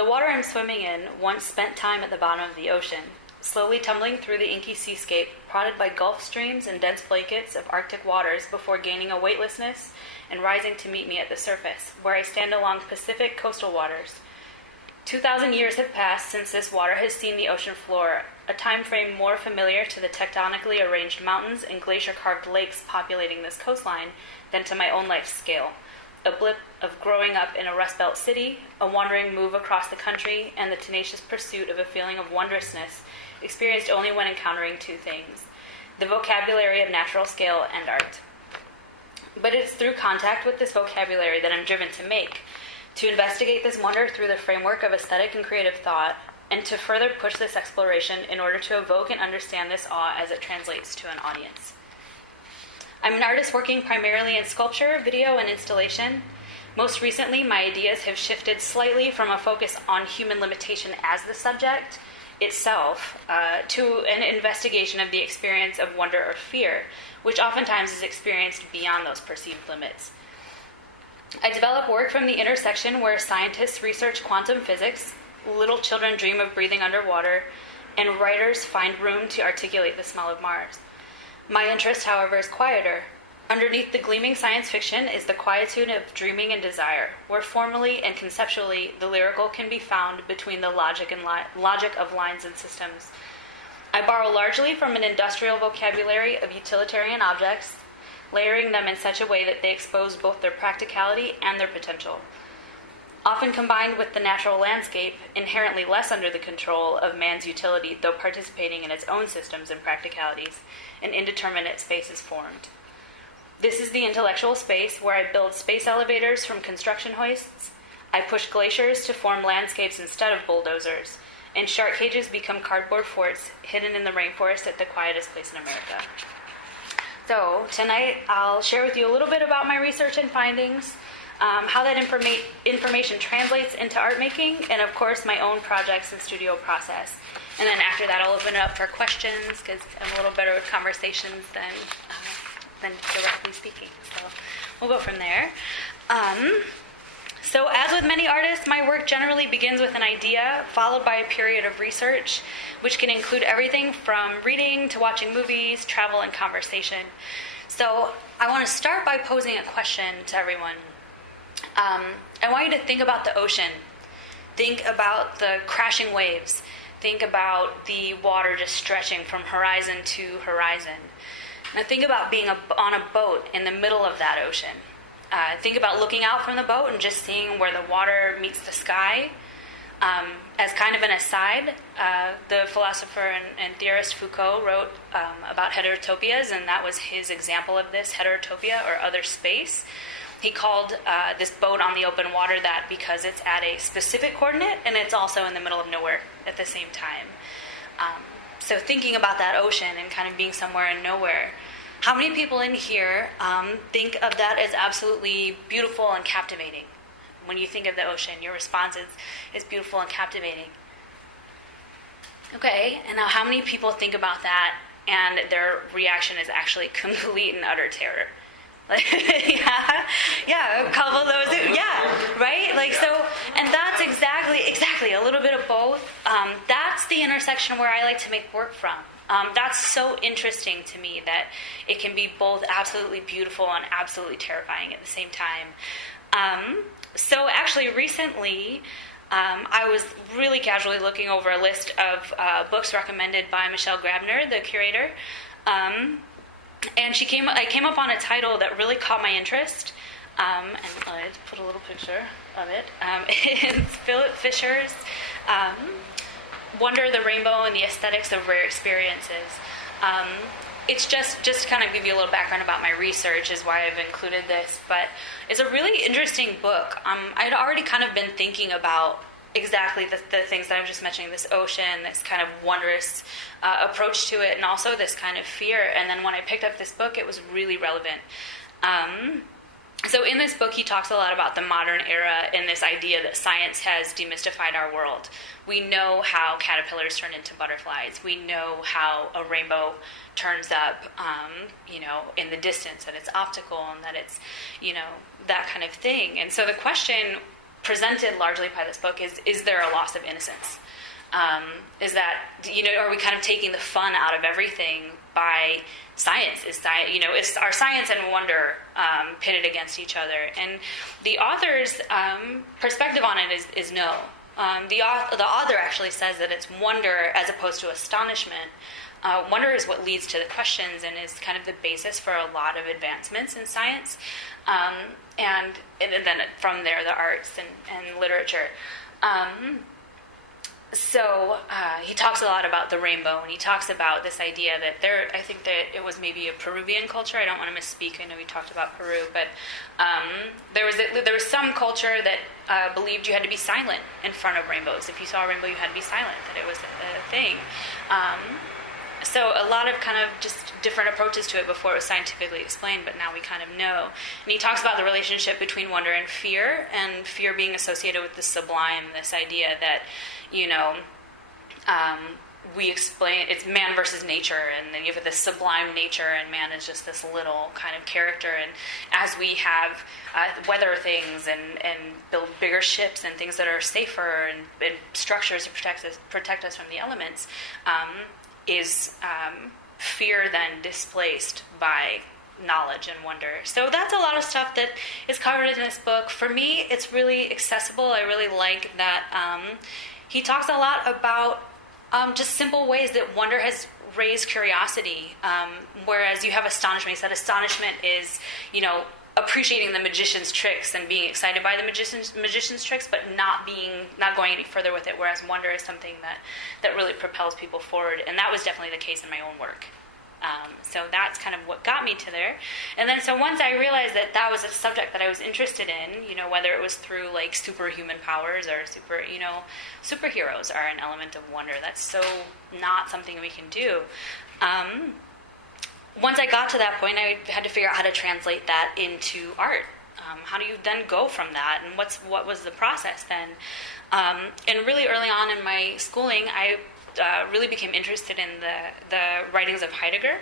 The water I'm swimming in once spent time at the bottom of the ocean, slowly tumbling through the inky seascape, prodded by Gulf streams and dense blankets of Arctic waters before gaining a weightlessness and rising to meet me at the surface, where I stand along Pacific coastal waters. 2,000 years have passed since this water has seen the ocean floor, a time frame more familiar to the tectonically arranged mountains and glacier-carved lakes populating this coastline than to my own life's scale. A blip of growing up in a Rust Belt city, a wandering move across the country, and the tenacious pursuit of a feeling of wondrousness experienced only when encountering two things: the vocabulary of natural scale and art. But it's through contact with this vocabulary that I'm driven to investigate this wonder through the framework of aesthetic and creative thought, and to further push this exploration in order to evoke and understand this awe as it translates to an audience. I'm an artist working primarily in sculpture, video, and installation. Most recently, my ideas have shifted slightly from a focus on human limitation as the subject itself to an investigation of the experience of wonder or fear, which oftentimes is experienced beyond those perceived limits. I develop work from the intersection where scientists research quantum physics, little children dream of breathing underwater, and writers find room to articulate the smell of Mars. My interest, however, is quieter. Underneath the gleaming science fiction is the quietude of dreaming and desire, where formally and conceptually the lyrical can be found between the logic of lines and systems. I borrow largely from an industrial vocabulary of utilitarian objects, layering them in such a way that they expose both their practicality and their potential. Often combined with the natural landscape, inherently less under the control of man's utility, though participating in its own systems and practicalities, an indeterminate space is formed. This is the intellectual space where I build space elevators from construction hoists, I push glaciers to form landscapes instead of bulldozers, and shark cages become cardboard forts hidden in the rainforest at the quietest place in America. So tonight I'll share with you a little bit about my research and findings, how that information translates into art making, and of course my own projects and studio process. And then after that I'll open it up for questions, because I'm a little better with conversations than directly speaking. So we'll go from there. So as with many artists, my work generally begins with an idea, followed by a period of research, which can include everything from reading to watching movies, travel, and conversation. So I want to start by posing a question to everyone. I want you to think about the ocean. Think about the crashing waves. Think about the water just stretching from horizon to horizon. Now think about being on a boat in the middle of that ocean. Think about looking out from the boat and just seeing where the water meets the sky. As kind of an aside, the philosopher and theorist Foucault wrote about heterotopias, and that was his example of this, heterotopia, or other space. He called this boat on the open water that because it's at a specific coordinate and it's also in the middle of nowhere at the same time. So thinking about that ocean and kind of being somewhere in nowhere, how many people in here think of that as absolutely beautiful and captivating? When you think of the ocean, your response is beautiful and captivating. Okay, and now how many people think about that and their reaction is actually complete and utter terror? yeah, a couple of those, yeah, right? Like so, and that's exactly a little bit of both. That's the intersection where I like to make work from. That's so interesting to me that it can be both absolutely beautiful and absolutely terrifying at the same time. So actually recently, I was really casually looking over a list of books recommended by Michelle Grabner, the curator, and I came up on a title that really caught my interest, and I put a little picture of it. It's Philip Fisher's Wonder, the Rainbow, and the Aesthetics of Rare Experiences. It's just to kind of give you a little background about my research is why I've included this, but it's a really interesting book. I'd already kind of been thinking about exactly the things that I was just mentioning, this ocean, this kind of wondrous approach to it, and also this kind of fear. And then when I picked up this book, it was really relevant. So in this book, he talks a lot about the modern era and this idea that science has demystified our world. We know how caterpillars turn into butterflies. We know how a rainbow turns up, in the distance, that it's optical and that it's, that kind of thing. And so the question presented largely by this book is there a loss of innocence? Is that, are we kind of taking the fun out of everything by science? Is our science and wonder pitted against each other? And the author's perspective on it is no. The author actually says that it's wonder as opposed to astonishment. Wonder is what leads to the questions and is kind of the basis for a lot of advancements in science. And then from there, the arts and literature. So he talks a lot about the rainbow, and he talks about this idea that I think that it was maybe a Peruvian culture. I don't want to misspeak. I know we talked about Peru, but there was some culture that believed you had to be silent in front of rainbows. If you saw a rainbow, you had to be silent, that it was a thing. So a lot of kind of just different approaches to it before it was scientifically explained, but now we kind of know. And he talks about the relationship between wonder and fear being associated with the sublime, this idea that, we explain it's man versus nature, and then you have this sublime nature, and man is just this little kind of character. And as we have weather things and build bigger ships and things that are safer and structures to protect us from the elements, is fear then displaced by knowledge and wonder. So that's a lot of stuff that is covered in this book. For me, it's really accessible. I really like that he talks a lot about just simple ways that wonder has raised curiosity, whereas you have astonishment. He said astonishment is, appreciating the magician's tricks and being excited by the magician's tricks, but not going any further with it, whereas wonder is something that really propels people forward. And that was definitely the case in my own work. So that's kind of what got me to there. And then so once I realized that was a subject that I was interested in, whether it was through like superhuman powers or superheroes are an element of wonder. That's so not something we can do. Once I got to that point, I had to figure out how to translate that into art. How do you then go from that, and what was the process then? And really early on in my schooling, I really became interested in the writings of Heidegger.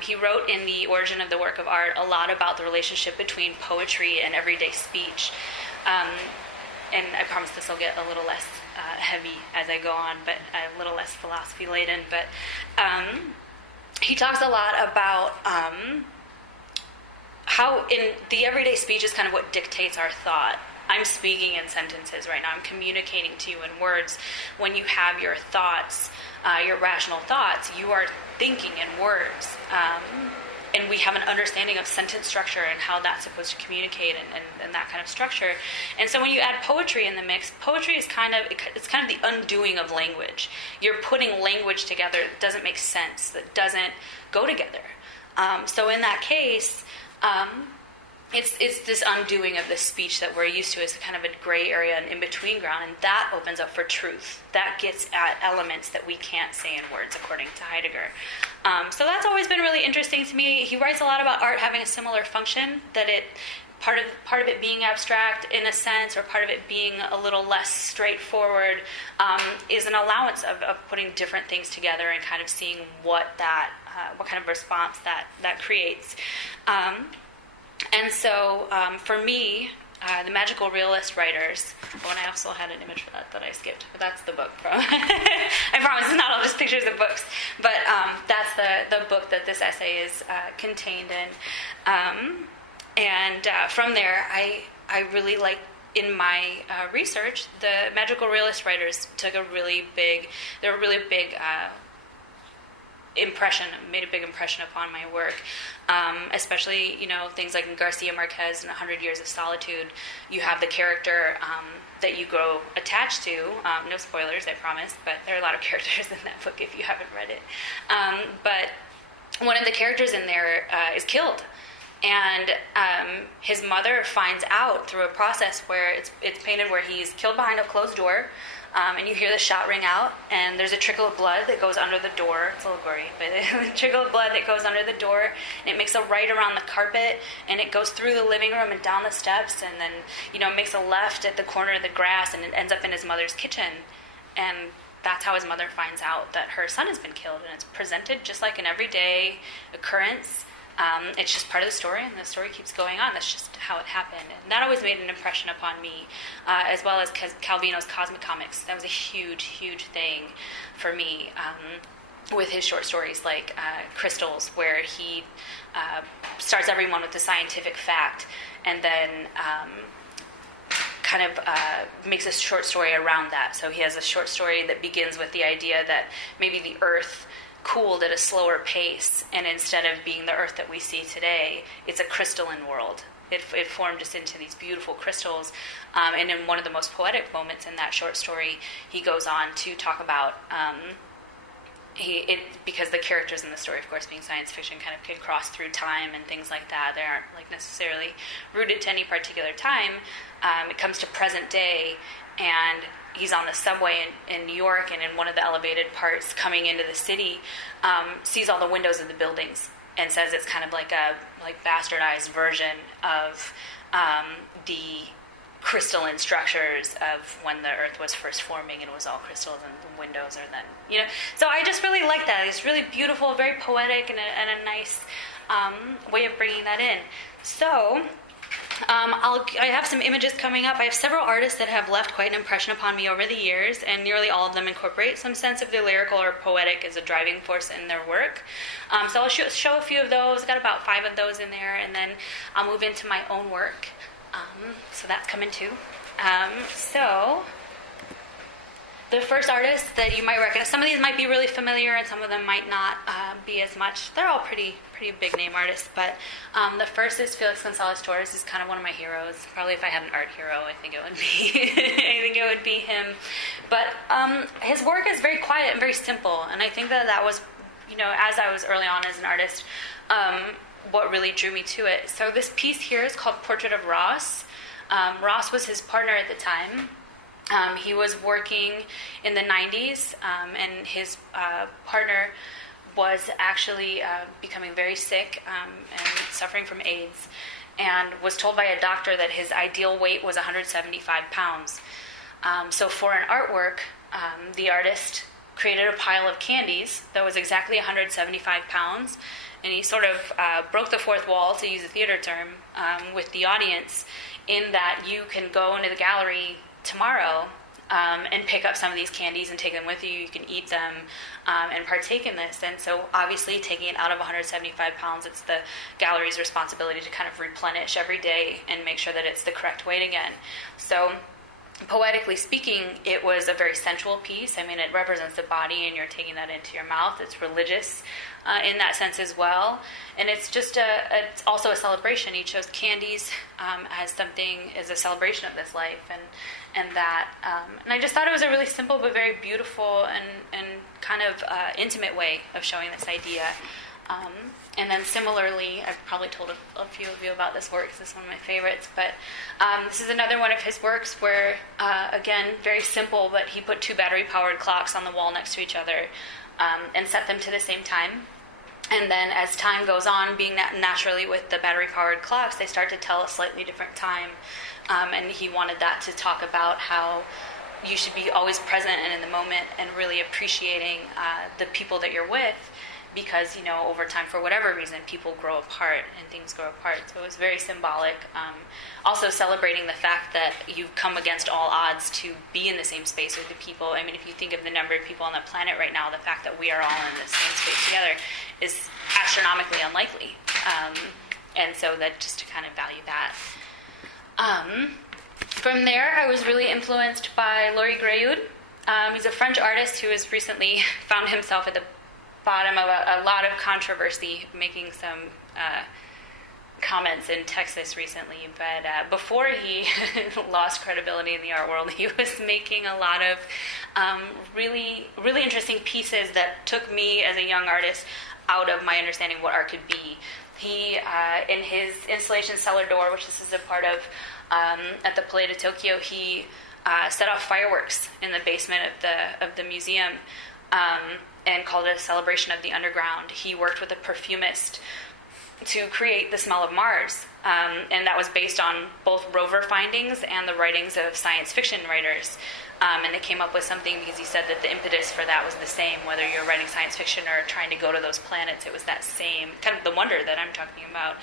He wrote in The Origin of the Work of Art a lot about the relationship between poetry and everyday speech. And I promise this will get a little less heavy as I go on, but a little less philosophy laden. But he talks a lot about how in the everyday speech is kind of what dictates our thought. I'm speaking in sentences right now. I'm communicating to you in words. When you have your thoughts, your rational thoughts, you are thinking in words. And we have an understanding of sentence structure and how that's supposed to communicate and that kind of structure. And so when you add poetry in the mix, poetry is kind of the undoing of language. You're putting language together that doesn't make sense, that doesn't go together. So in that case, it's this undoing of the speech that we're used to as kind of a gray area and in-between ground, and that opens up for truth. That gets at elements that we can't say in words, according to Heidegger. So that's always been really interesting to me. He writes a lot about art having a similar function, that part of it being abstract in a sense, or part of it being a little less straightforward, is an allowance of putting different things together and kind of seeing what kind of response that creates. And so, for me, the magical realist writers, and I also had an image for that I skipped, but that's the book from. I promise it's not all just pictures of books, but that's the book that this essay is contained in. And from there, I really like, in my research, the magical realist writers made a really big impression upon my work, especially, things like in Garcia Marquez and 100 Years of Solitude. You have the character that you grow attached to. No spoilers, I promise, but there are a lot of characters in that book if you haven't read it. But one of the characters in there is killed. And his mother finds out through a process where it's painted where he's killed behind a closed door, and you hear the shot ring out, and there's a trickle of blood that goes under the door. It's a little gory, but a trickle of blood that goes under the door, and it makes a right around the carpet, and it goes through the living room and down the steps, and then, makes a left at the corner of the grass, and it ends up in his mother's kitchen. And that's how his mother finds out that her son has been killed, and it's presented just like an everyday occurrence. It's just part of the story, and the story keeps going on. That's just how it happened. And that always made an impression upon me, as well as Calvino's Cosmic Comics. That was a huge, huge thing for me, with his short stories like Crystals, where he starts everyone with a scientific fact, and then kind of makes a short story around that. So he has a short story that begins with the idea that maybe the Earth cooled at a slower pace, and instead of being the Earth that we see today, it's a crystalline world. It formed just into these beautiful crystals. And in one of the most poetic moments in that short story, he goes on to talk about because the characters in the story, of course, being science fiction, kind of could cross through time and things like that. They aren't like necessarily rooted to any particular time. It comes to present day, and he's on the subway in New York, and in one of the elevated parts coming into the city, sees all the windows of the buildings and says it's kind of like a bastardized version of the crystalline structures of when the Earth was first forming, and it was all crystals, and the windows are then, So I just really like that. It's really beautiful, very poetic, and a nice way of bringing that in. So I have some images coming up. I have several artists that have left quite an impression upon me over the years, and nearly all of them incorporate some sense of the lyrical or poetic as a driving force in their work. So I'll show a few of those. I've got about 5 of those in there, and then I'll move into my own work. So that's coming too. So the first artist that you might recognize, some of these might be really familiar and some of them might not be as much. They're all pretty big name artists, but the first is Felix Gonzalez-Torres. He's kind of one of my heroes. Probably if I had an art hero, I think it would be him. But his work is very quiet and very simple, and I think that was, as I was early on as an artist, what really drew me to it. So this piece here is called Portrait of Ross. Ross was his partner at the time. He was working in the 90s, and his partner was actually becoming very sick and suffering from AIDS, and was told by a doctor that his ideal weight was 175 pounds. So for an artwork, the artist created a pile of candies that was exactly 175 pounds, and he sort of broke the fourth wall, to use a theater term, with the audience, in that you can go into the gallery tomorrow and pick up some of these candies and take them with you. You can eat them and partake in this. And so obviously taking it out of 175 pounds, it's the gallery's responsibility to kind of replenish every day and make sure that it's the correct weight again. So poetically speaking, it was a very sensual piece. I mean, it represents the body, and you're taking that into your mouth. It's religious in that sense as well. And it's just it's also a celebration. He chose candies as a celebration of this life, and that. And I just thought it was a really simple but very beautiful and kind of intimate way of showing this idea. And then similarly, I've probably told a few of you about this work because it's one of my favorites, but this is another one of his works where, again, very simple, but he put 2 battery-powered clocks on the wall next to each other and set them to the same time. And then as time goes on, being naturally with the battery-powered clocks, they start to tell a slightly different time. And he wanted that to talk about how you should be always present and in the moment and really appreciating the people that you're with, because, over time, for whatever reason, people grow apart and things grow apart. So it was very symbolic. Also celebrating the fact that you've come against all odds to be in the same space with the people. I mean, if you think of the number of people on the planet right now, the fact that we are all in the same space together is astronomically unlikely. And so that just to kind of value that. From there, I was really influenced by Laurie Greyhoud. He's a French artist who has recently found himself at the bottom of a lot of controversy, making some comments in Texas recently. But before he lost credibility in the art world, he was making a lot of really, really interesting pieces that took me as a young artist out of my understanding of what art could be. He, in his installation Cellar Door, which this is a part of at the Palais de Tokyo, he set off fireworks in the basement of the museum. And called it a celebration of the underground. He worked with a perfumist to create The Smell of Mars. And that was based on both rover findings and the writings of science fiction writers. And they came up with something because he said that the impetus for that was the same, whether you're writing science fiction or trying to go to those planets. It was that same, kind of the wonder that I'm talking about,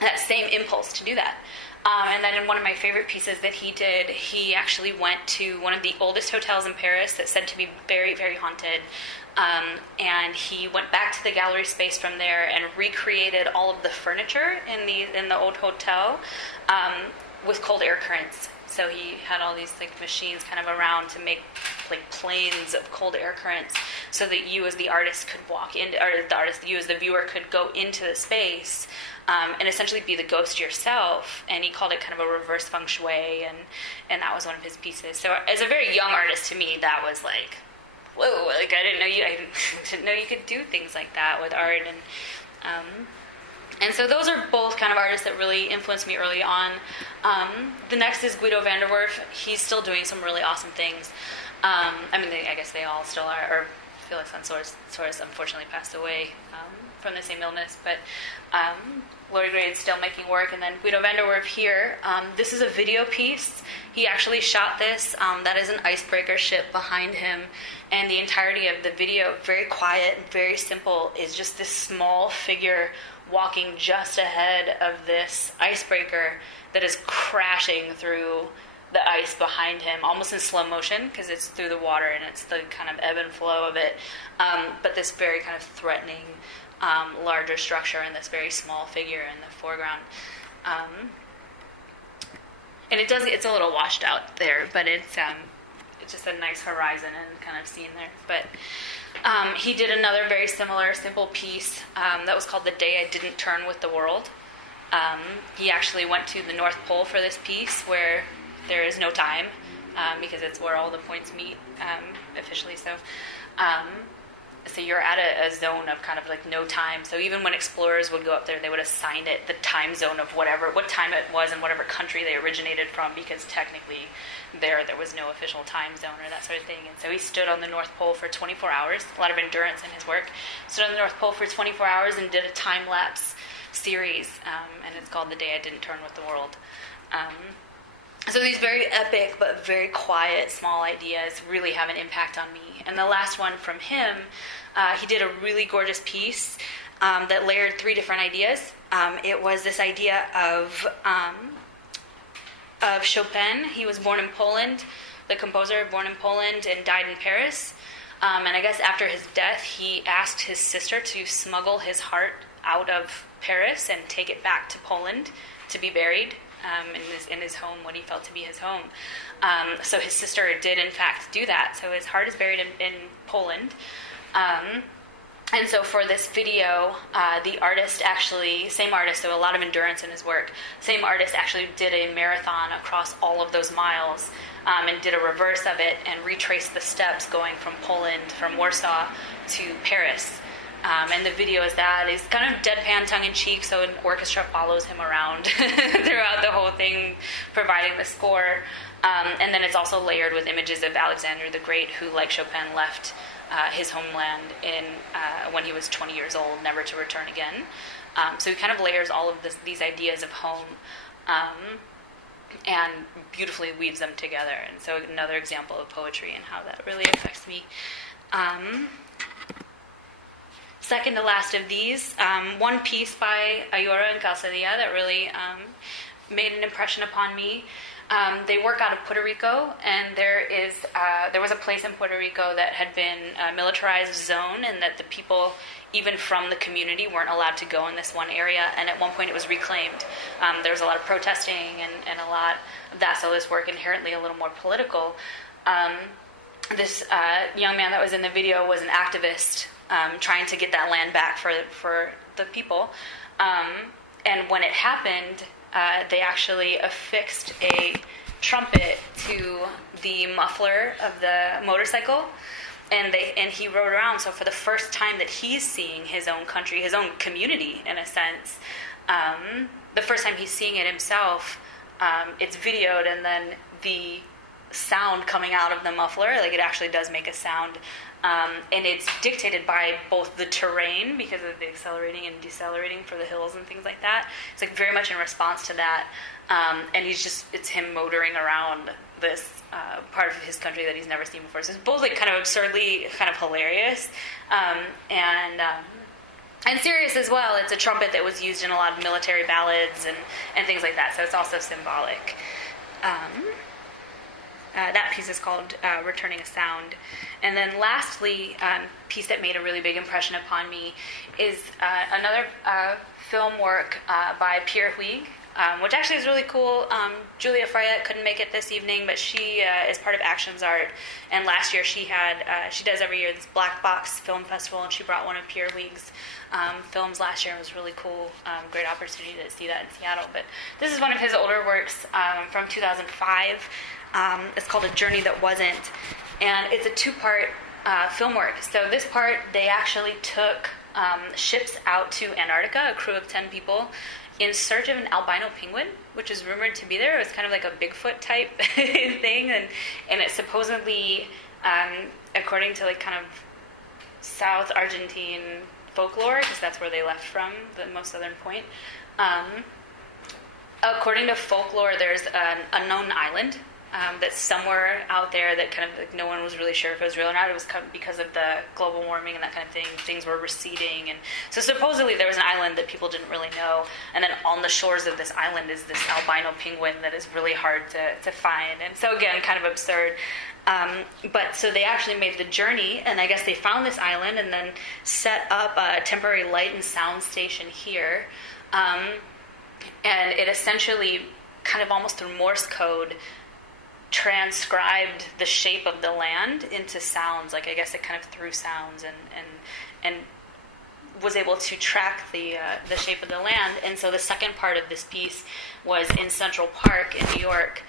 that same impulse to do that. And then in one of my favorite pieces that he did, he actually went to one of the oldest hotels in Paris that's said to be very, very haunted. And he went back to the gallery space from there and recreated all of the furniture in the old hotel with cold air currents. So he had all these like machines kind of around to make like planes of cold air currents, so that you as the artist could walk in, or you as the viewer could go into the space and essentially be the ghost yourself. And he called it kind of a reverse feng shui, and that was one of his pieces. So as a very young artist, to me, that was like, whoa! Like I didn't know you could do things like that with art, and so those are both kind of artists that really influenced me early on. The next is Guido Van Der Werff. He's still doing some really awesome things. I guess they all still are. Or Felix Gonzalez-Torres unfortunately passed away from the same illness. But Lori Gray is still making work. And then Guido Van Der Werff here. This is a video piece. He actually shot this. That is an icebreaker ship behind him. And the entirety of the video, very quiet, very simple, is just this small figure walking just ahead of this icebreaker that is crashing through the ice behind him, almost in slow motion, because it's through the water and it's the kind of ebb and flow of it. But this very kind of threatening, larger structure and this very small figure in the foreground. And it's a little washed out there, but it's just a nice horizon and kind of scene there. But he did another very similar, simple piece that was called The Day I Didn't Turn with the World. He actually went to the North Pole for this piece, where there is no time, because it's where all the points meet officially. So you're at a zone of kind of like no time. So even when explorers would go up there, they would assign it the time zone of what time it was in whatever country they originated from, because technically there was no official time zone or that sort of thing. And so he stood on the North Pole for 24 hours, a lot of endurance in his work, stood on the North Pole for 24 hours and did a time-lapse series, and it's called The Day I Didn't Turn with the World. So these very epic but very quiet, small ideas really have an impact on me. And the last one from him, he did a really gorgeous piece that layered 3 different ideas. It was this idea of Chopin. He was born in Poland, the composer, born in Poland and died in Paris. And I guess after his death, he asked his sister to smuggle his heart out of Paris and take it back to Poland to be buried in his home, what he felt to be his home. So his sister did, in fact, do that. So his heart is buried in Poland. And so for this video, the artist actually, same artist, so a lot of endurance in his work, same artist actually did a marathon across all of those miles and did a reverse of it and retraced the steps going from Poland, from Warsaw to Paris. And the video is kind of deadpan, tongue-in-cheek, so an orchestra follows him around throughout the whole thing, providing the score. And then it's also layered with images of Alexander the Great, who, like Chopin, left his homeland when he was 20 years old, never to return again. So he kind of layers all of these ideas of home and beautifully weaves them together. And so another example of poetry and how that really affects me. Second to last of these, one piece by Ayora and Calzadilla that really made an impression upon me. They work out of Puerto Rico, and there was a place in Puerto Rico that had been a militarized zone, and that the people, even from the community, weren't allowed to go in this one area, and at one point it was reclaimed. There was a lot of protesting and a lot of that, so this work inherently a little more political. This young man that was in the video was an activist trying to get that land back for the people. And when it happened, they actually affixed a trumpet to the muffler of the motorcycle, and he rode around. So for the first time that he's seeing his own country, his own community, in a sense, the first time he's seeing it himself, it's videoed, and then the sound coming out of the muffler. Like, it actually does make a sound. And it's dictated by both the terrain, because of the accelerating and decelerating for the hills and things like that. It's like very much in response to that. And it's him motoring around this part of his country that he's never seen before. So it's both like kind of absurdly kind of hilarious, and serious as well. It's a trumpet that was used in a lot of military ballads and things like that. So it's also symbolic. That piece is called Returning a Sound. And then lastly, piece that made a really big impression upon me is another film work by Pierre Huyghe, which actually is really cool. Julia Freyet couldn't make it this evening, but she is part of Actions Art. And last year she does every year this Black Box Film Festival, and she brought one of Pierre Huyghe's films last year. It was really cool. Great opportunity to see that in Seattle. But this is one of his older works from 2005. It's called A Journey That Wasn't, and it's a two-part film work. So this part, they actually took ships out to Antarctica, a crew of 10 people, in search of an albino penguin, which is rumored to be there. It was kind of like a Bigfoot type thing, and it supposedly, according to like kind of South Argentine folklore, because that's where they left from, the most southern point. According to folklore, there's an unknown island that's somewhere out there that kind of like no one was really sure if it was real or not. It was because of the global warming and that kind of thing. Things were receding, and so supposedly there was an island that people didn't really know. And then on the shores of this island is this albino penguin that is really hard to find. And so again, kind of absurd. But so they actually made the journey, and I guess they found this island and then set up a temporary light and sound station here. And it essentially, kind of almost through Morse code, transcribed the shape of the land into sounds. Like, I guess it kind of threw sounds and was able to track the shape of the land. And so the second part of this piece was in Central Park in New York.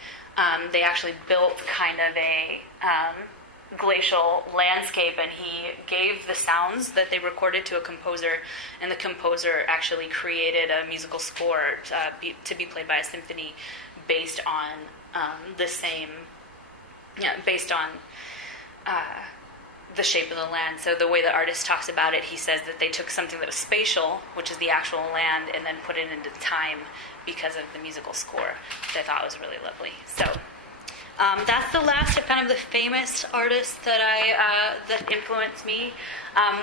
They actually built kind of a glacial landscape, and he gave the sounds that they recorded to a composer, and the composer actually created a musical score to be played by a symphony based on based on the shape of the land. So the way the artist talks about it, he says that they took something that was spatial, which is the actual land, and then put it into time because of the musical score, which I thought was really lovely. So that's the last of kind of the famous artists that that influenced me.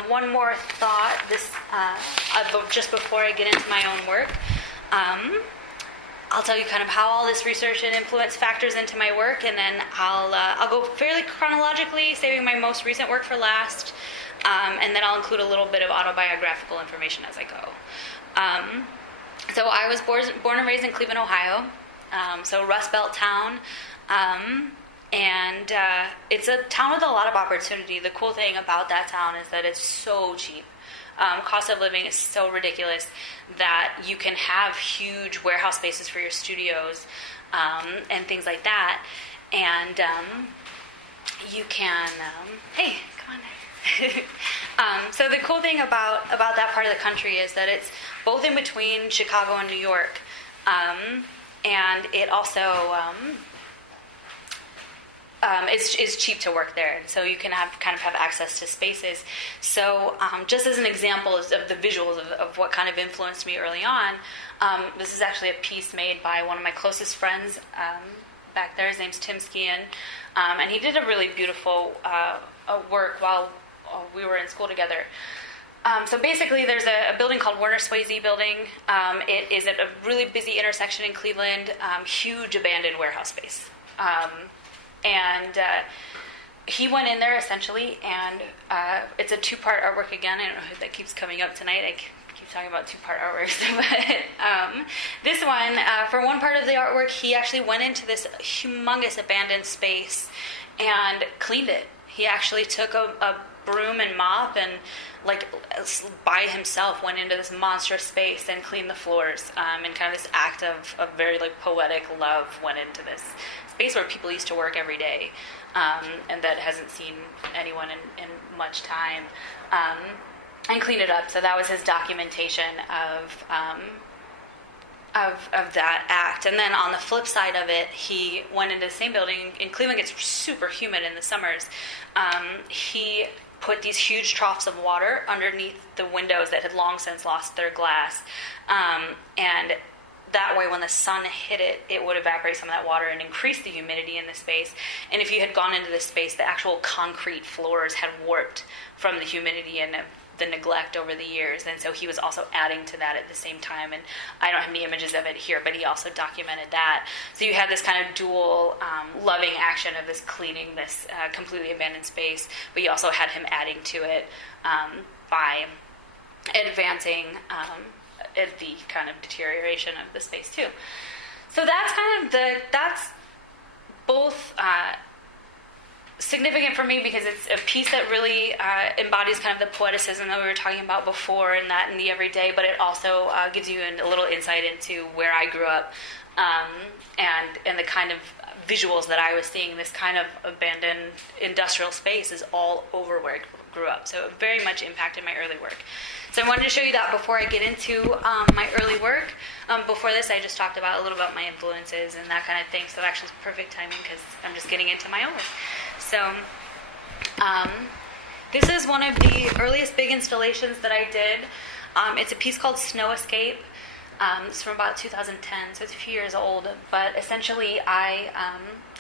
One more thought, just before I get into my own work. I'll tell you kind of how all this research and influence factors into my work, and then I'll go fairly chronologically, saving my most recent work for last, and then I'll include a little bit of autobiographical information as I go. So I was born and raised in Cleveland, Ohio, so Rust Belt town, and it's a town with a lot of opportunity. The cool thing about that town is that it's so cheap. Cost of living is so ridiculous that you can have huge warehouse spaces for your studios and things like that. And you can, hey, come on. So the cool thing about that part of the country is that it's both in between Chicago and New York. And it also... it's cheap to work there, so you can have access to spaces. So just as an example of the visuals of what kind of influenced me early on, this is actually a piece made by one of my closest friends back there. His name's Tim Skian, and he did a really beautiful work while we were in school together. So basically, there's a building called Werner Swayze Building. It is at a really busy intersection in Cleveland, huge abandoned warehouse space. And he went in there essentially, and it's a two-part artwork again. I don't know if that keeps coming up tonight. I keep talking about two-part artworks. But this one, for one part of the artwork, he actually went into this humongous abandoned space and cleaned it. He actually took a broom and mop and, like, by himself went into this monstrous space and cleaned the floors. And kind of this act of very, like, poetic love went into this space where people used to work every day, and that hasn't seen anyone in much time, and clean it up. So that was his documentation of that act. And then on the flip side of it, he went into the same building. In Cleveland, it's super humid in the summers. He put these huge troughs of water underneath the windows that had long since lost their glass. And that way, when the sun hit it, it would evaporate some of that water and increase the humidity in the space. And if you had gone into this space, the actual concrete floors had warped from the humidity and the neglect over the years. And so he was also adding to that at the same time. And I don't have any images of it here, but he also documented that. So you had this kind of dual loving action of this cleaning this completely abandoned space, but you also had him adding to it by advancing the kind of deterioration of the space too. So that's kind of that's both significant for me because it's a piece that really embodies kind of the poeticism that we were talking about before and that in the everyday, but it also gives you a little insight into where I grew up and the kind of visuals that I was seeing. This kind of abandoned industrial space is all over where I grew up, so it very much impacted my early work. So I wanted to show you that before I get into my early work. Before this, I just talked about a little about my influences and that kind of thing, so actually it's perfect timing because I'm just getting into my own work. So this is one of the earliest big installations that I did. It's a piece called Snow Escape. It's from about 2010, so it's a few years old. But essentially, I,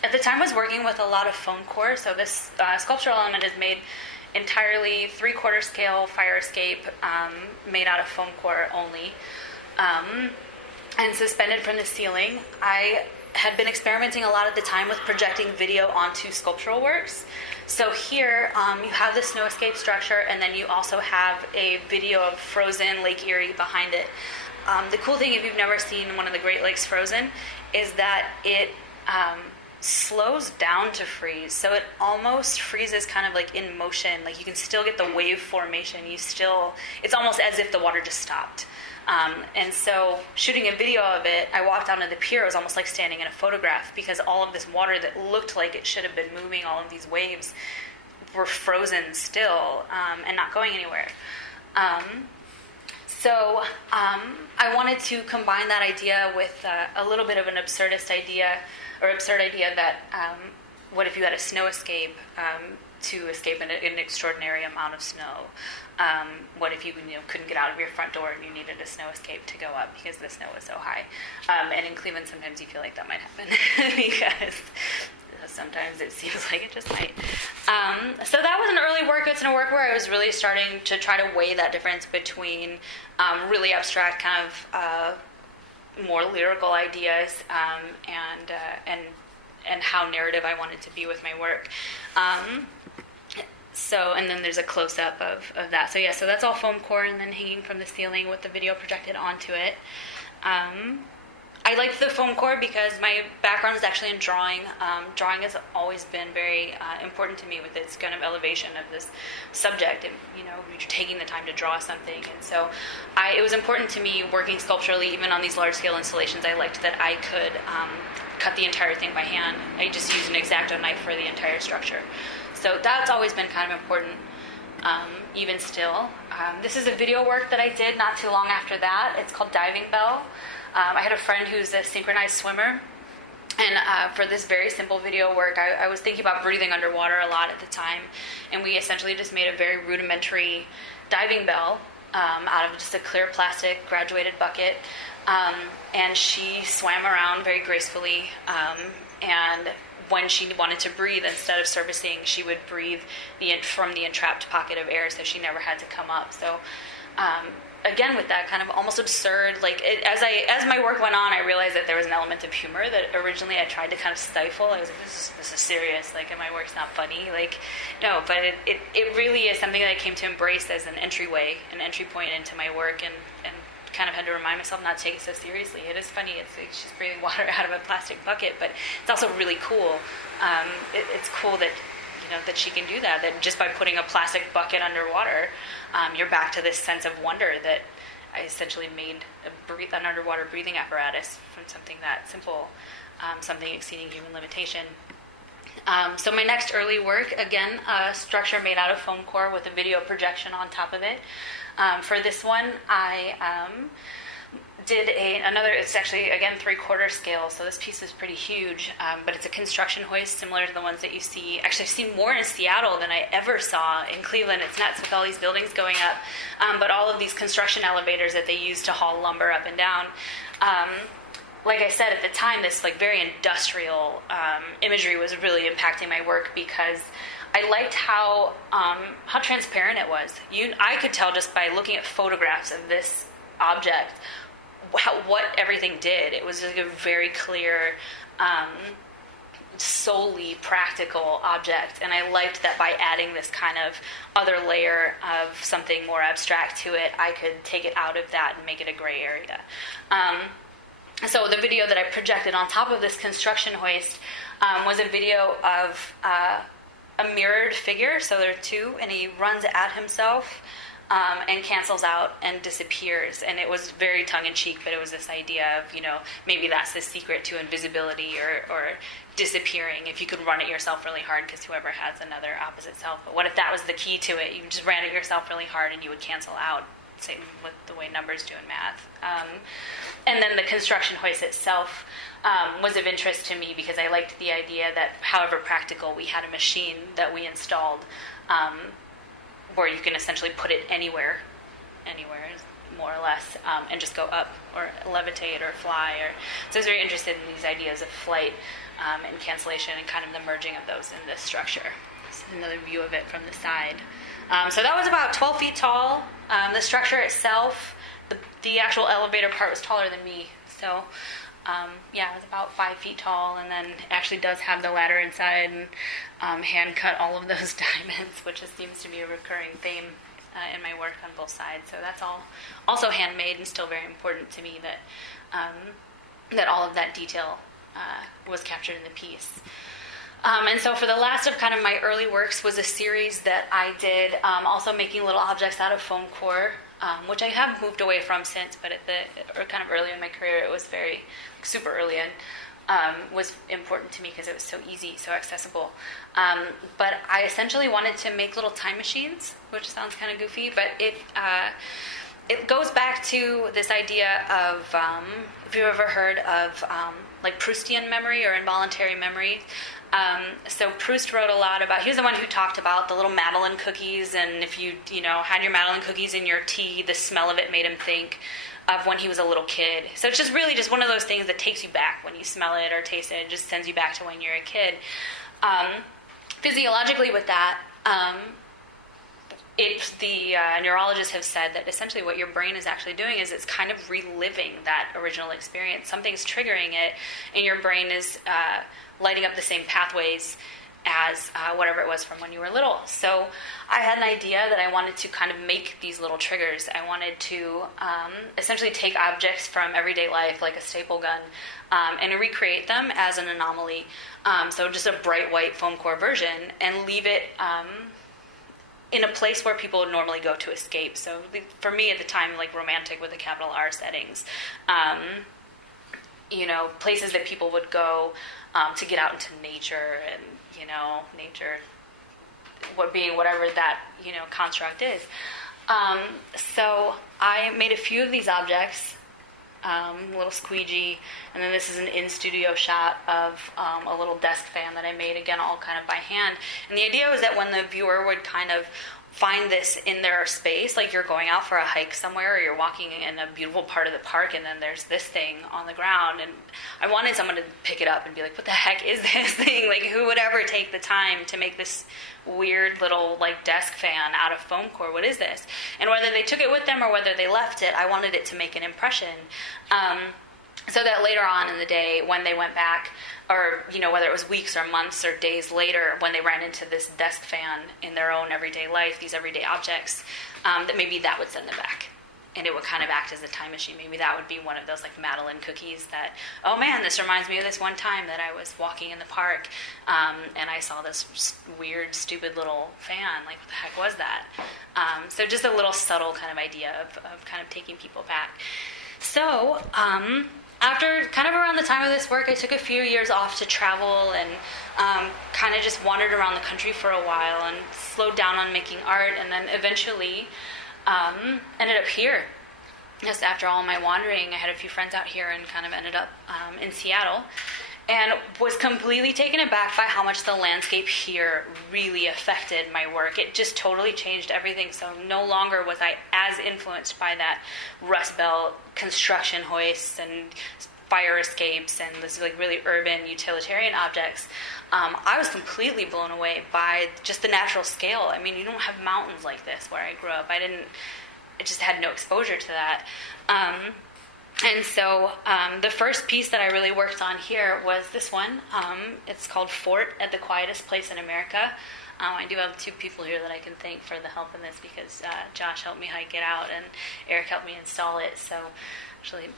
at the time, was working with a lot of foam core. So this sculptural element is made entirely 3/4 scale fire escape, made out of foam core only, and suspended from the ceiling. I had been experimenting a lot at the time with projecting video onto sculptural works. So here you have the Snow Escape structure, and then you also have a video of frozen Lake Erie behind it. The cool thing, if you've never seen one of the Great Lakes frozen, is that it slows down to freeze. So it almost freezes kind of like in motion. Like you can still get the wave formation. It's almost as if the water just stopped. And so shooting a video of it, I walked onto the pier. It was almost like standing in a photograph because all of this water that looked like it should have been moving, all of these waves were frozen still and not going anywhere. So I wanted to combine that idea with a little bit of an absurd idea that what if you had a snow escape to escape an extraordinary amount of snow? What if you couldn't get out of your front door and you needed a snow escape to go up because the snow was so high? And in Cleveland, sometimes you feel like that might happen because sometimes it seems like it just might. So that was an early work. It's in a work where I was really starting to try to weigh that difference between really abstract kind of more lyrical ideas and how narrative I wanted to be with my work. And then there's a close-up of that. So so that's all foam core and then hanging from the ceiling with the video projected onto it. I liked the foam core because my background is actually in drawing. Drawing has always been very important to me with its kind of elevation of this subject, and you're taking the time to draw something. And so it was important to me working sculpturally, even on these large-scale installations. I liked that I could cut the entire thing by hand. I just used an X-Acto knife for the entire structure. So that's always been kind of important, even still. This is a video work that I did not too long after that. It's called Diving Bell. I had a friend who's a synchronized swimmer, and for this very simple video work, I was thinking about breathing underwater a lot at the time, and we essentially just made a very rudimentary diving bell out of just a clear plastic graduated bucket, and she swam around very gracefully, and when she wanted to breathe, instead of surfacing, she would breathe from the entrapped pocket of air, so she never had to come up. So again, with that kind of almost absurd, as my work went on, I realized that there was an element of humor that originally I tried to kind of stifle. I was like, this is serious, and my work's not funny. No, but it really is something that I came to embrace as an entry point into my work, and kind of had to remind myself not to take it so seriously. It is funny. It's like she's breathing water out of a plastic bucket, but it's also really cool. It's cool that that she can do that. That just by putting a plastic bucket underwater, you're back to this sense of wonder that I essentially made an underwater breathing apparatus from something that simple, something exceeding human limitation. So my next early work, again, a structure made out of foam core with a video projection on top of it. For this one, I did another, it's actually, again, 3/4 scale, so this piece is pretty huge, but it's a construction hoist similar to the ones that you see. Actually, I've seen more in Seattle than I ever saw in Cleveland. It's nuts with all these buildings going up, but all of these construction elevators that they use to haul lumber up and down. Like I said, at the time, this like very industrial imagery was really impacting my work because I liked how transparent it was. I could tell just by looking at photographs of this object what everything did. It was like a very clear, solely practical object, and I liked that by adding this kind of other layer of something more abstract to it, I could take it out of that and make it a gray area. So the video that I projected on top of this construction hoist was a video of a mirrored figure. So there are two, and he runs at himself and cancels out and disappears. And it was very tongue-in-cheek, but it was this idea of, maybe that's the secret to invisibility or disappearing, if you could run at yourself really hard, because whoever has another opposite self. But what if that was the key to it? You just ran at yourself really hard and you would cancel out. Same with the way numbers do in math. And then the construction hoist itself was of interest to me because I liked the idea that, however practical, we had a machine that we installed where you can essentially put it anywhere, more or less, and just go up or levitate or fly. So I was very interested in these ideas of flight and cancellation and kind of the merging of those in this structure. This is another view of it from the side. So that was about 12 feet tall. The structure itself, the actual elevator part was taller than me. So, it was about 5 feet tall, and then it actually does have the ladder inside and hand cut all of those diamonds, which seems to be a recurring theme in my work on both sides. So that's all also handmade and still very important to me that all of that detail was captured in the piece. And so for the last of kind of my early works was a series that I did, also making little objects out of foam core, which I have moved away from since, but kind of early in my career, it was very super early in, was important to me because it was so easy, so accessible. But I essentially wanted to make little time machines, which sounds kind of goofy, but it goes back to this idea of, if you've ever heard of like Proustian memory or involuntary memory. So Proust wrote a lot about, he was the one who talked about the little Madeleine cookies, and if you had your Madeleine cookies in your tea, the smell of it made him think of when he was a little kid. So it's just really just one of those things that takes you back when you smell it or taste it. It just sends you back to when you're a kid. Physiologically with that, the neurologists have said that essentially what your brain is actually doing is it's kind of reliving that original experience. Something's triggering it, and your brain is lighting up the same pathways as whatever it was from when you were little. So I had an idea that I wanted to kind of make these little triggers. I wanted to essentially take objects from everyday life, like a staple gun, and recreate them as an anomaly. So just a bright white foam core version, and leave it in a place where people would normally go to escape. So for me at the time, like romantic with a capital R settings, places that people would go to get out into nature, and nature being whatever that construct is. So I made a few of these objects, a little squeegee, and then this is an in-studio shot of a little desk fan that I made, again, all kind of by hand. And the idea was that when the viewer would kind of find this in their space, like you're going out for a hike somewhere, or you're walking in a beautiful part of the park, and then there's this thing on the ground, and I wanted someone to pick it up and be like, what the heck is this thing? Like, who would ever take the time to make this weird little like desk fan out of foam core? What is this? And whether they took it with them or whether they left it, I wanted it to make an impression. So that later on in the day, when they went back, or whether it was weeks or months or days later, when they ran into this desk fan in their own everyday life, these everyday objects, that maybe that would send them back, and it would kind of act as a time machine. Maybe that would be one of those like Madeleine cookies that, oh man, this reminds me of this one time that I was walking in the park, and I saw this weird, stupid little fan. Like, what the heck was that? So just a little subtle kind of idea of kind of taking people back. So after kind of around the time of this work, I took a few years off to travel and kind of just wandered around the country for a while and slowed down on making art, and then eventually ended up here just after all my wandering, I had a few friends out here and kind of ended up in Seattle, and was completely taken aback by how much the landscape here really affected my work. It just totally changed everything. So no longer was I as influenced by that Rust Belt construction hoists and fire escapes and this like really urban utilitarian objects. I was completely blown away by just the natural scale. I mean, you don't have mountains like this where I grew up. I just had no exposure to that. And so the first piece that I really worked on here was this one. It's called Fort at the Quietest Place in America. I do have two people here that I can thank for the help in this, because Josh helped me hike it out and Eric helped me install it. So actually,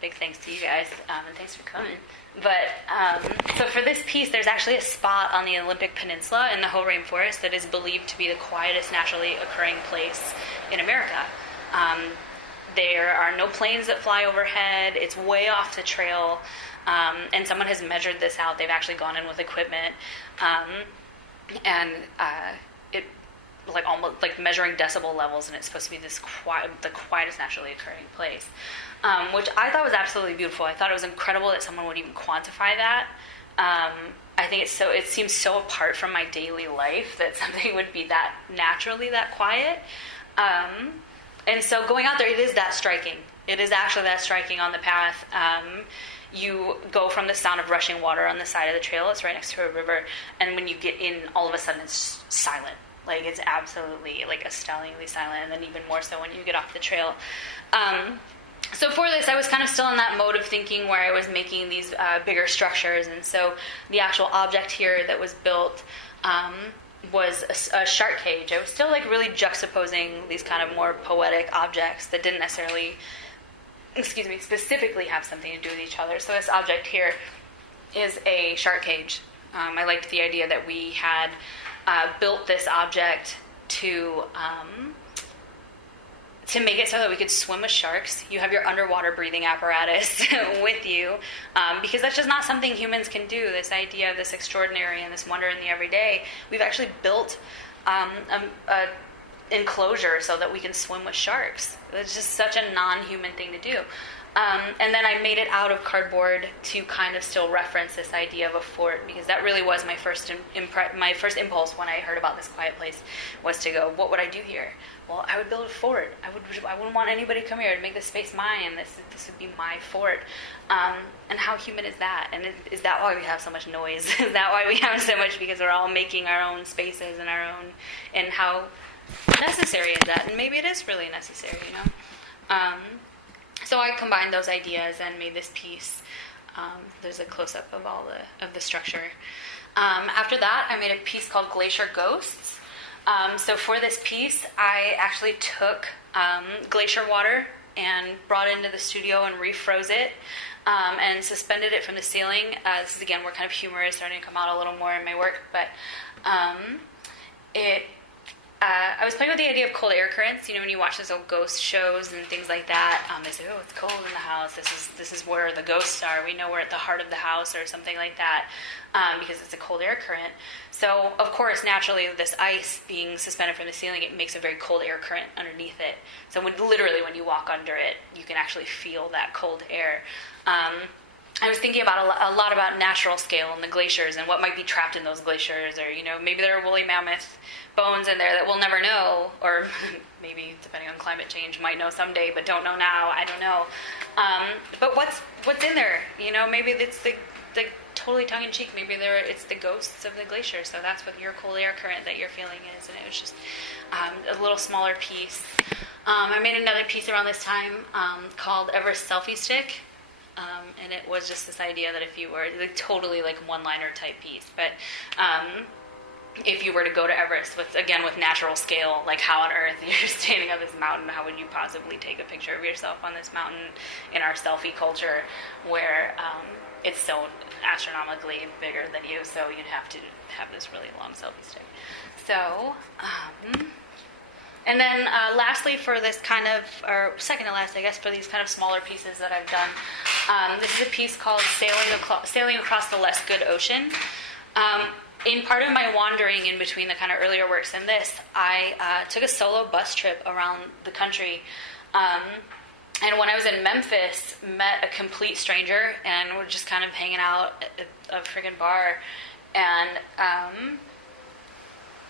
big thanks to you guys, and thanks for coming. But so for this piece, there's actually a spot on the Olympic Peninsula in the Hoh Rainforest that is believed to be the quietest naturally occurring place in America. There are no planes that fly overhead. It's way off the trail, and someone has measured this out. They've actually gone in with equipment, and it like almost like measuring decibel levels, and it's supposed to be this the quietest naturally occurring place, which I thought was absolutely beautiful. I thought it was incredible that someone would even quantify that. I think it seems so apart from my daily life that something would be that naturally that quiet. And so going out there, it is that striking. It is actually that striking on the path. You go from the sound of rushing water on the side of the trail. It's right next to a river. And when you get in, all of a sudden it's silent. Like, it's absolutely, like, astoundingly silent. And then even more so when you get off the trail. So for this, I was kind of still in that mode of thinking where I was making these bigger structures. And so the actual object here that was built was a shark cage. I was still like really juxtaposing these kind of more poetic objects that didn't necessarily, specifically have something to do with each other. So this object here is a shark cage. I liked the idea that we had built this object to make it so that we could swim with sharks. You have your underwater breathing apparatus with you, because that's just not something humans can do. This idea of this extraordinary and this wonder in the everyday, we've actually built a enclosure so that we can swim with sharks. It's just such a non-human thing to do. And then I made it out of cardboard to kind of still reference this idea of a fort, because that really was my first impulse when I heard about this quiet place, was to go, what would I do here? Well, I would build a fort. I wouldn't want anybody to come here to make this space mine. This would be my fort. And how human is that? And is that why we have so much noise? Is that why we have so much? Because we're all making our own spaces and our own. And how necessary is that? And maybe it is really necessary, you know. So I combined those ideas and made this piece. There's a close-up of all the structure. After that, I made a piece called Glacier Ghosts. So for this piece, I actually took glacier water and brought it into the studio and refroze it, and suspended it from the ceiling. This is, again, where kind of humor is starting to come out a little more in my work, but I was playing with the idea of cold air currents. You know, when you watch those old ghost shows and things like that, they say, oh, it's cold in the house. This is where the ghosts are. We know we're at the heart of the house, or something like that, because it's a cold air current. So, of course, naturally, this ice being suspended from the ceiling, it makes a very cold air current underneath it. So literally when you walk under it, you can actually feel that cold air. I was thinking about a lot about natural scale and the glaciers and what might be trapped in those glaciers, or, you know, maybe there are woolly mammoth bones in there that we'll never know, or maybe, depending on climate change, might know someday but don't know now. I don't know. But what's in there? You know, maybe it's the totally tongue-in-cheek. Maybe it's the ghosts of the glacier. So that's what your cold air current that you're feeling is. And it was just a little smaller piece. I made another piece around this time called Everest Selfie Stick. And it was just this idea that if you were totally like one-liner type piece, but if you were to go to Everest with natural scale, like how on earth you're standing on this mountain, how would you possibly take a picture of yourself on this mountain in our selfie culture, where it's so astronomically bigger than you, so you'd have to have this really long selfie stick. So, and then lastly, for this kind of, or second to last, I guess, for these kind of smaller pieces that I've done, this is a piece called Sailing Across the Less Good Ocean. In part of my wandering in between the kind of earlier works and this, I took a solo bus trip around the country, And when I was in Memphis, met a complete stranger, and we're just kind of hanging out at a friggin' bar. And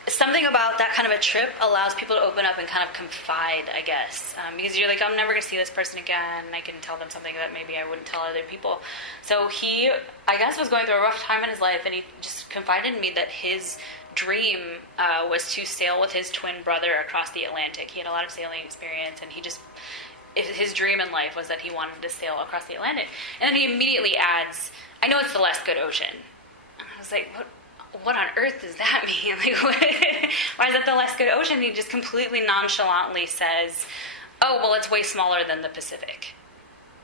something about that kind of a trip allows people to open up and kind of confide, I guess. Because you're like, I'm never going to see this person again. I can tell them something that maybe I wouldn't tell other people. So he, I guess, was going through a rough time in his life, and he just confided in me that his dream was to sail with his twin brother across the Atlantic. He had a lot of sailing experience, and his dream in life was that he wanted to sail across the Atlantic. And then he immediately adds, I know it's the less good ocean. And I was like, what on earth does that mean? Like, why is that the less good ocean? And he just completely nonchalantly says, oh, well, it's way smaller than the Pacific.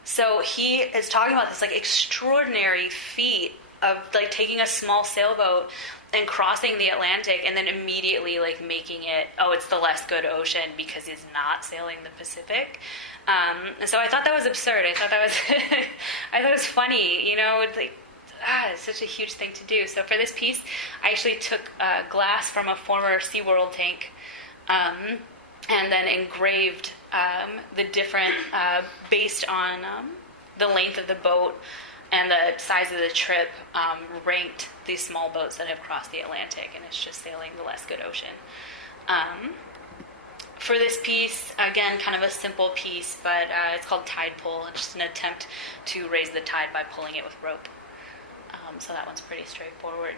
So he is talking about this like extraordinary feat of like taking a small sailboat and crossing the Atlantic, and then immediately like making it, oh, it's the less good ocean because he's not sailing the Pacific. And so I thought that was absurd. I thought it was funny, you know, like, it's such a huge thing to do. So for this piece, I actually took glass from a former SeaWorld tank, and then engraved the different, based on the length of the boat and the size of the trip, ranked these small boats that have crossed the Atlantic, and it's just sailing the less good ocean. For this piece, again, kind of a simple piece, but it's called Tide Pull. It's just an attempt to raise the tide by pulling it with rope. So that one's pretty straightforward.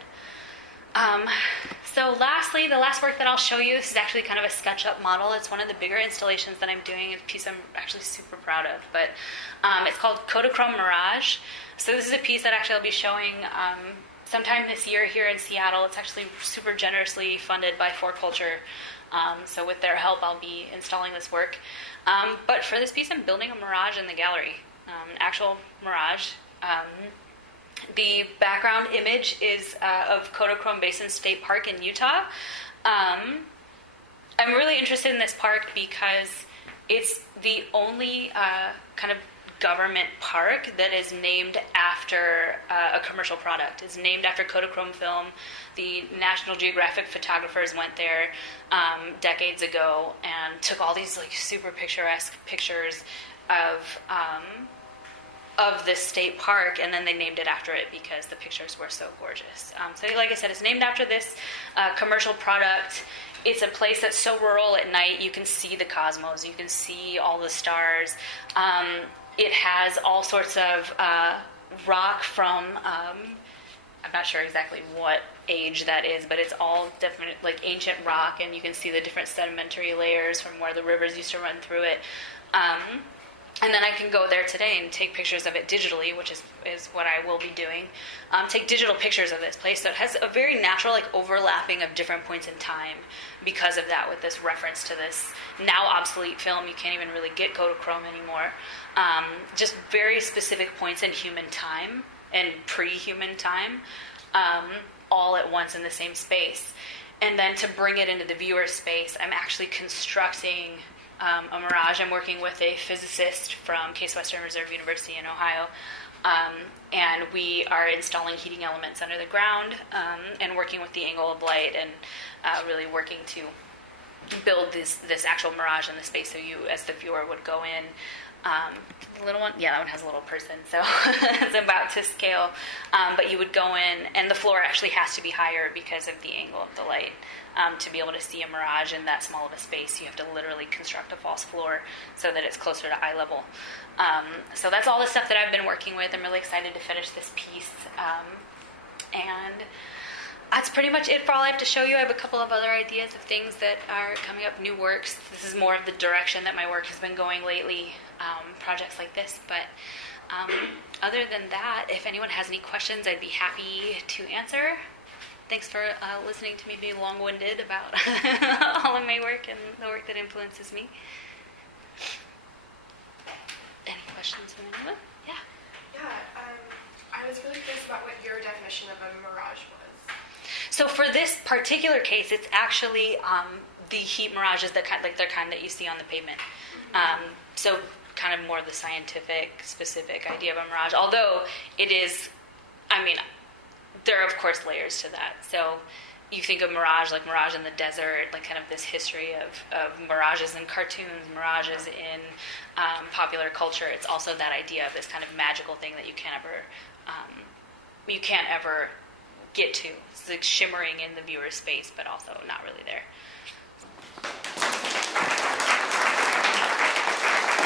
So lastly, the last work that I'll show you, this is actually kind of a SketchUp model. It's one of the bigger installations that I'm doing. It's a piece I'm actually super proud of. But it's called Kodachrome Mirage. So this is a piece that actually I'll be showing sometime this year here in Seattle. It's actually super generously funded by For Culture. So with their help, I'll be installing this work. But for this piece, I'm building a mirage in the gallery, an actual mirage. The background image is of Kodachrome Basin State Park in Utah. I'm really interested in this park because it's the only kind of government park that is named after a commercial product. It's named after Kodachrome film. The National Geographic photographers went there decades ago and took all these like super picturesque pictures of this state park, and then they named it after it because the pictures were so gorgeous. So like I said, it's named after this commercial product. It's a place that's so rural at night. You can see the cosmos. You can see all the stars. It has all sorts of rock from, I'm not sure exactly what age that is, but it's all different, like ancient rock, and you can see the different sedimentary layers from where the rivers used to run through it. And then I can go there today and take pictures of it digitally, which is what I will be doing. Take digital pictures of this place. So it has a very natural like overlapping of different points in time because of that, with this reference to this now obsolete film. You can't even really get Kodachrome anymore. Just very specific points in human time and pre-human time, all at once in the same space. And then to bring it into the viewer space, I'm actually constructing a mirage. I'm working with a physicist from Case Western Reserve University in Ohio, and we are installing heating elements under the ground and working with the angle of light and really working to build this actual mirage in the space so you, as the viewer, would go in. The little one, yeah, that one has a little person, so it's about to scale. But you would go in, and the floor actually has to be higher because of the angle of the light. To be able to see a mirage in that small of a space, you have to literally construct a false floor so that it's closer to eye level. So that's all the stuff that I've been working with. I'm really excited to finish this piece. And that's pretty much it for all I have to show you. I have a couple of other ideas of things that are coming up, new works. This is more of the direction that my work has been going lately, projects like this. But other than that, if anyone has any questions, I'd be happy to answer. Thanks for listening to me be long-winded about all of my work and the work that influences me. Any questions from anyone? Yeah. Yeah, I was really curious about what your definition of a mirage was. So for this particular case, it's actually the heat mirages that kind that you see on the pavement. Mm-hmm. So kind of more the scientific, specific idea of a mirage. Although it is, I mean, there are, of course, layers to that. So you think of Mirage, like Mirage in the desert, like kind of this history of mirages in cartoons, mirages in popular culture. It's also that idea of this kind of magical thing that you can't ever get to. It's like shimmering in the viewer's space, but also not really there.